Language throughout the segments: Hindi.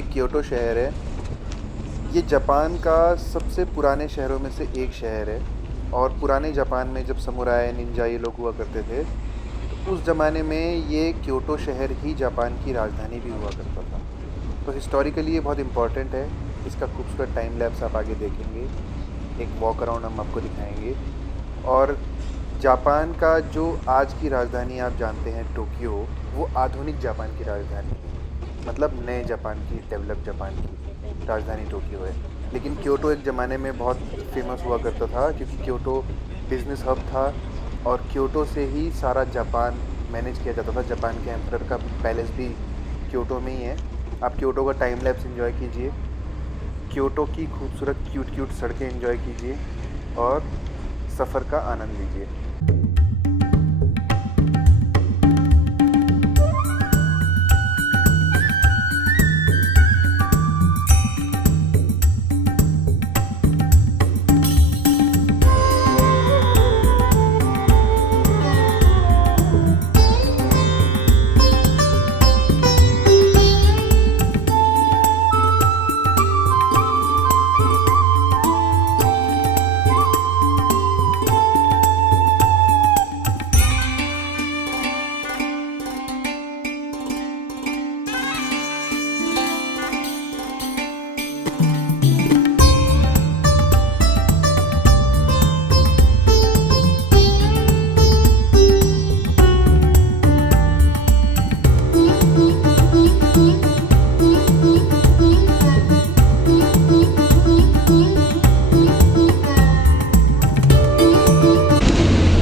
ये क्योटो शहर है। ये जापान का सबसे पुराने शहरों में से एक शहर है और पुराने जापान में जब समुराई निंजा ये लोग हुआ करते थे तो उस ज़माने में ये क्योटो शहर ही जापान की राजधानी भी हुआ करता था। तो हिस्टोरिकली ये बहुत इम्पॉर्टेंट है। इसका खूबसूरत टाइम लैप्स आप आगे देखेंगे, एक वॉक अराउंड हम आपको दिखाएंगे। और जापान का जो आज की राजधानी आप जानते हैं टोक्यो, वो आधुनिक जापान की राजधानी है, मतलब नए जापान की, डेवलप जापान की राजधानी टोक्यो है। लेकिन क्योटो एक ज़माने में बहुत फेमस हुआ करता था क्योंकि क्योटो बिज़नेस हब था और क्योटो से ही सारा जापान मैनेज किया जाता था। जापान के एम्परर का पैलेस भी क्योटो में ही है। आप क्योटो का टाइम लैप्स एंजॉय कीजिए, क्योटो की खूबसूरत क्यूट क्यूट सड़कें एंजॉय कीजिए और सफ़र का आनंद लीजिए।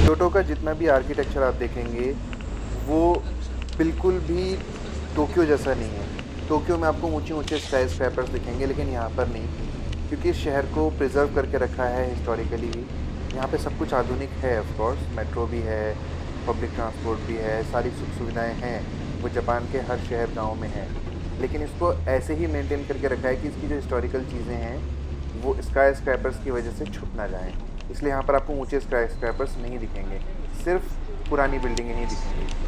क्योटो का जितना भी आर्किटेक्चर आप देखेंगे वो बिल्कुल भी टोक्यो जैसा नहीं है। टोक्यो में आपको ऊंचे ऊंचे स्काई स्क्रैपर्स दिखेंगे लेकिन यहाँ पर नहीं, क्योंकि इस शहर को प्रिजर्व करके रखा है हिस्टोरिकली भी। यहाँ पे सब कुछ आधुनिक है, ऑफ कोर्स मेट्रो भी है, पब्लिक ट्रांसपोर्ट भी है, सारी सुख सुविधाएँ हैं, वो जापान के हर शहर गाँव में हैं। लेकिन इसको ऐसे ही मेंटेन करके रखा है कि इसकी जो हिस्टोरिकल चीज़ें हैं वो स्काई स्क्रैपर्स की वजह से छुप ना जाएँ। इसलिए यहाँ पर आपको ऊंचे स्काई स्क्रैपर्स नहीं दिखेंगे, सिर्फ पुरानी बिल्डिंगें ही दिखेंगी।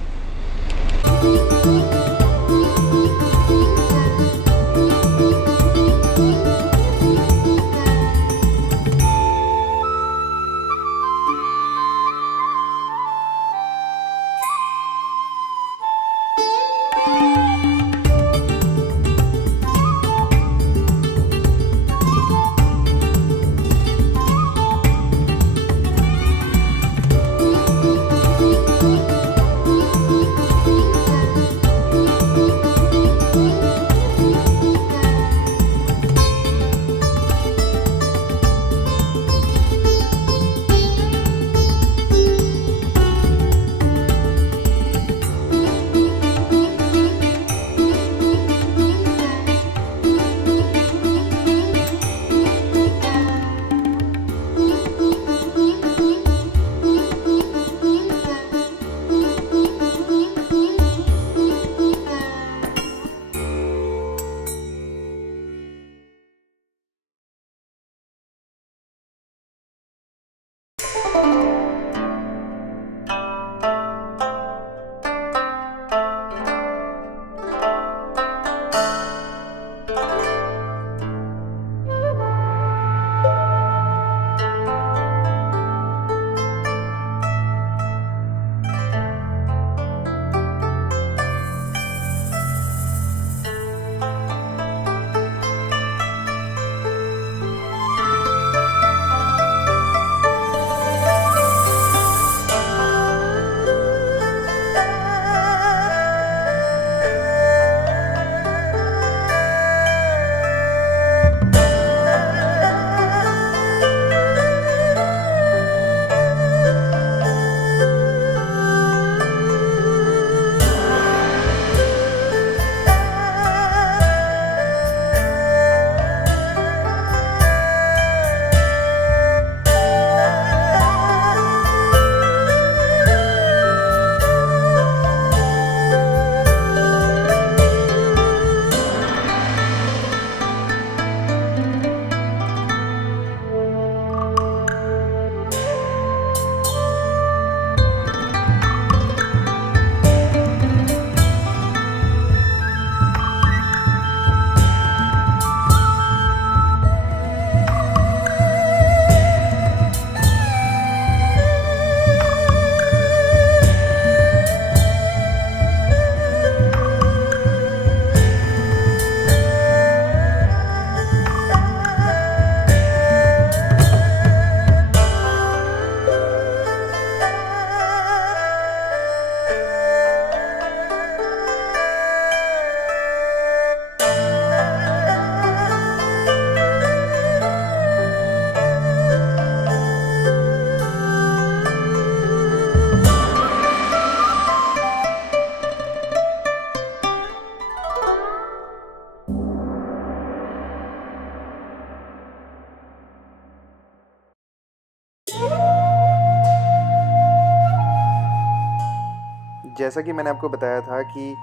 जैसा कि मैंने आपको बताया था कि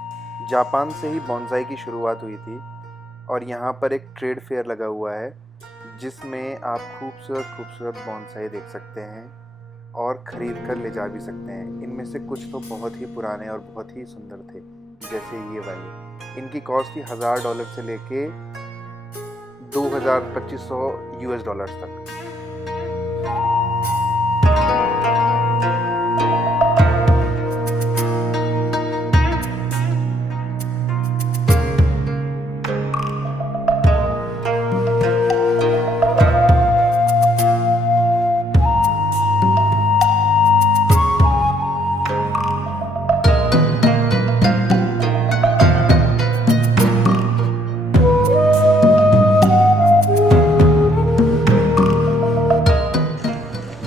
जापान से ही बोनसाई की शुरुआत हुई थी और यहाँ पर एक ट्रेड फेयर लगा हुआ है जिसमें आप खूबसूरत खूबसूरत बोनसाई देख सकते हैं और ख़रीद कर ले जा भी सकते हैं। इनमें से कुछ तो बहुत ही पुराने और बहुत ही सुंदर थे, जैसे ये वाली। इनकी कॉस्ट थी $1000 से लेके 2500 US डॉलर्स तक।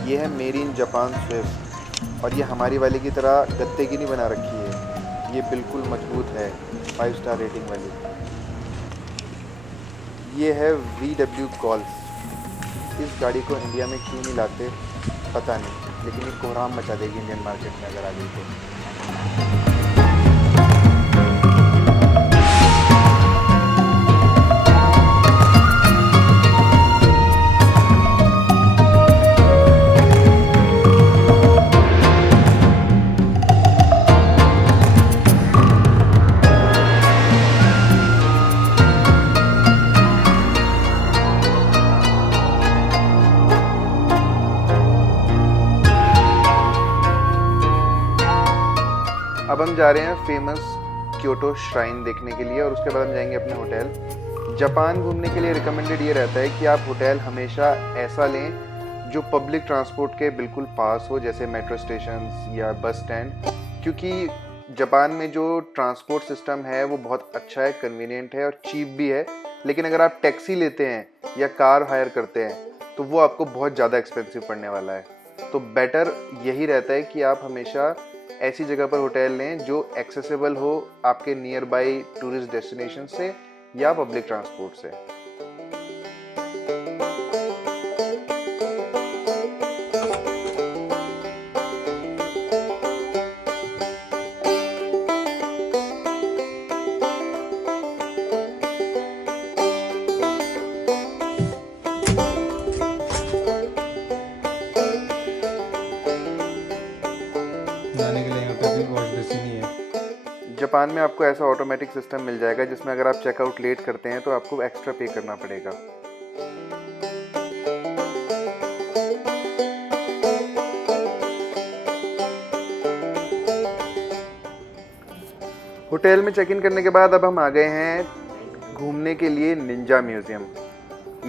ये है मेड इन जापान स्विफ्ट और ये हमारी वाले की तरह गत्ते की नहीं बना रखी है, ये बिल्कुल मजबूत है, 5 स्टार रेटिंग वाली। ये है VW गोल्फ। इस गाड़ी को इंडिया में क्यों नहीं लाते पता नहीं, लेकिन ये कोहराम मचा देगी इंडियन मार्केट में अगर आ गई तो। अब हम जा रहे हैं फेमस क्योटो श्राइन देखने के लिए और उसके बाद हम जाएंगे अपने होटल। जापान घूमने के लिए रिकमेंडेड ये रहता है कि आप होटल हमेशा ऐसा लें जो पब्लिक ट्रांसपोर्ट के बिल्कुल पास हो, जैसे मेट्रो स्टेशन या बस स्टैंड, क्योंकि जापान में जो ट्रांसपोर्ट सिस्टम है वो बहुत अच्छा है, कन्वीनियंट है और चीप भी है। लेकिन अगर आप टैक्सी लेते हैं या कार हायर करते हैं तो वो आपको बहुत ज़्यादा एक्सपेंसिव पड़ने वाला है। तो बेटर यही रहता है कि आप हमेशा ऐसी जगह पर होटल लें जो एक्सेसिबल हो आपके नियर बाई टूरिस्ट डेस्टिनेशन से या पब्लिक ट्रांसपोर्ट से। जाने के लिए यहाँ पे भी वॉश बेसिन ही है। जापान में आपको ऐसा ऑटोमेटिक सिस्टम मिल जाएगा जिसमें अगर आप चेकआउट लेट करते हैं तो आपको एक्स्ट्रा पे करना पड़ेगा। होटल में चेक इन करने के बाद अब हम आ गए हैं घूमने के लिए निंजा म्यूज़ियम।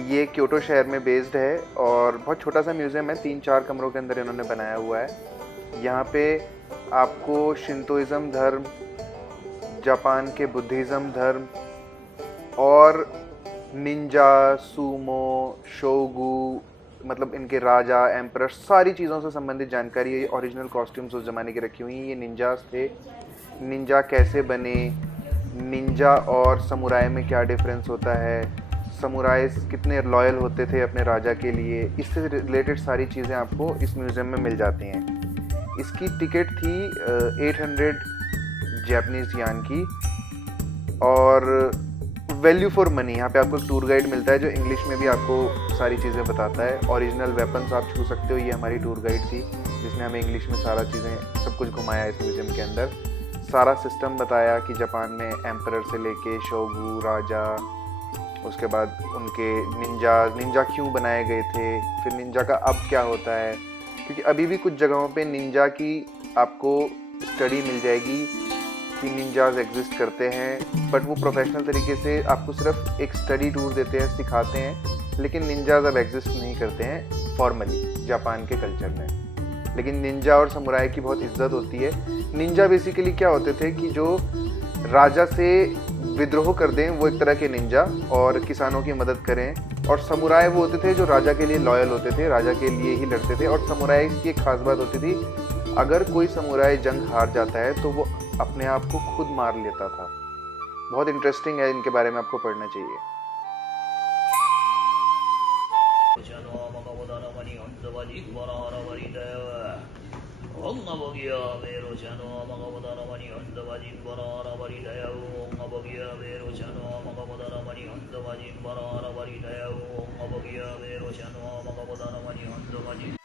ये क्योटो शहर में बेस्ड है और बहुत छोटा सा म्यूज़ियम है, 3-4 कमरों के अंदर इन्होंने बनाया हुआ है। यहाँ पे आपको शिंतोइज़्म धर्म, जापान के बुद्धिज़्म धर्म और निंजा, सूमो, शोगु, मतलब इनके राजा, एम्परर, सारी चीज़ों से संबंधित जानकारी है। ओरिजिनल कॉस्ट्यूम्स उस ज़माने की रखी हुई हैं। ये निंजास थे, निंजा कैसे बने, निंजा और समुराई में क्या डिफरेंस होता है, समुराई कितने लॉयल होते थे अपने राजा के लिए, इससे रिलेटेड सारी चीज़ें आपको इस म्यूज़ियम में मिल जाती हैं। इसकी टिकट थी 800 जापानीज़ यान की और वैल्यू फॉर मनी। यहाँ पे आपको टूर गाइड मिलता है जो इंग्लिश में भी आपको सारी चीज़ें बताता है। ओरिजिनल वेपन्स आप छू सकते हो। ये हमारी टूर गाइड थी जिसने हमें इंग्लिश में सारा चीज़ें सब कुछ घुमाया इस म्यूज़ियम के अंदर। सारा सिस्टम बताया कि जापान में एम्परर से लेके शोगु, राजा, उसके बाद उनके निंजा क्यों बनाए गए थे, फिर निंजा का अब क्या होता है, क्योंकि अभी भी कुछ जगहों पे निंजा की आपको स्टडी मिल जाएगी कि निंजाज एग्जिस्ट करते हैं, बट वो प्रोफेशनल तरीके से आपको सिर्फ एक स्टडी टूर देते हैं, सिखाते हैं। लेकिन निंजाज अब एग्जिस्ट नहीं करते हैं फॉर्मली जापान के कल्चर में। लेकिन निंजा और समुराई की बहुत इज्जत होती है। निंजा बेसिकली क्या होते थे कि जो राजा से विद्रोह कर दें वो एक तरह के निंजा और किसानों की मदद करें, और समुराई वो होते थे जो राजा के लिए लॉयल होते थे, राजा के लिए ही लड़ते थे। और समुराई की एक खास बात होती थी, अगर कोई समुराई जंग हार जाता है तो वो अपने आप को खुद मार लेता था। बहुत इंटरेस्टिंग है, इनके बारे में आपको पढ़ना चाहिए। Ongabogia Vero Chano, Magamodana Mani on the Vajin Barara Varidaya, Ongabogia Vero Chano, Magamodana Mani on the Vajin Barara Varidaya, Ongabogia Vero Chano, Magamodana Mani on the Vajin.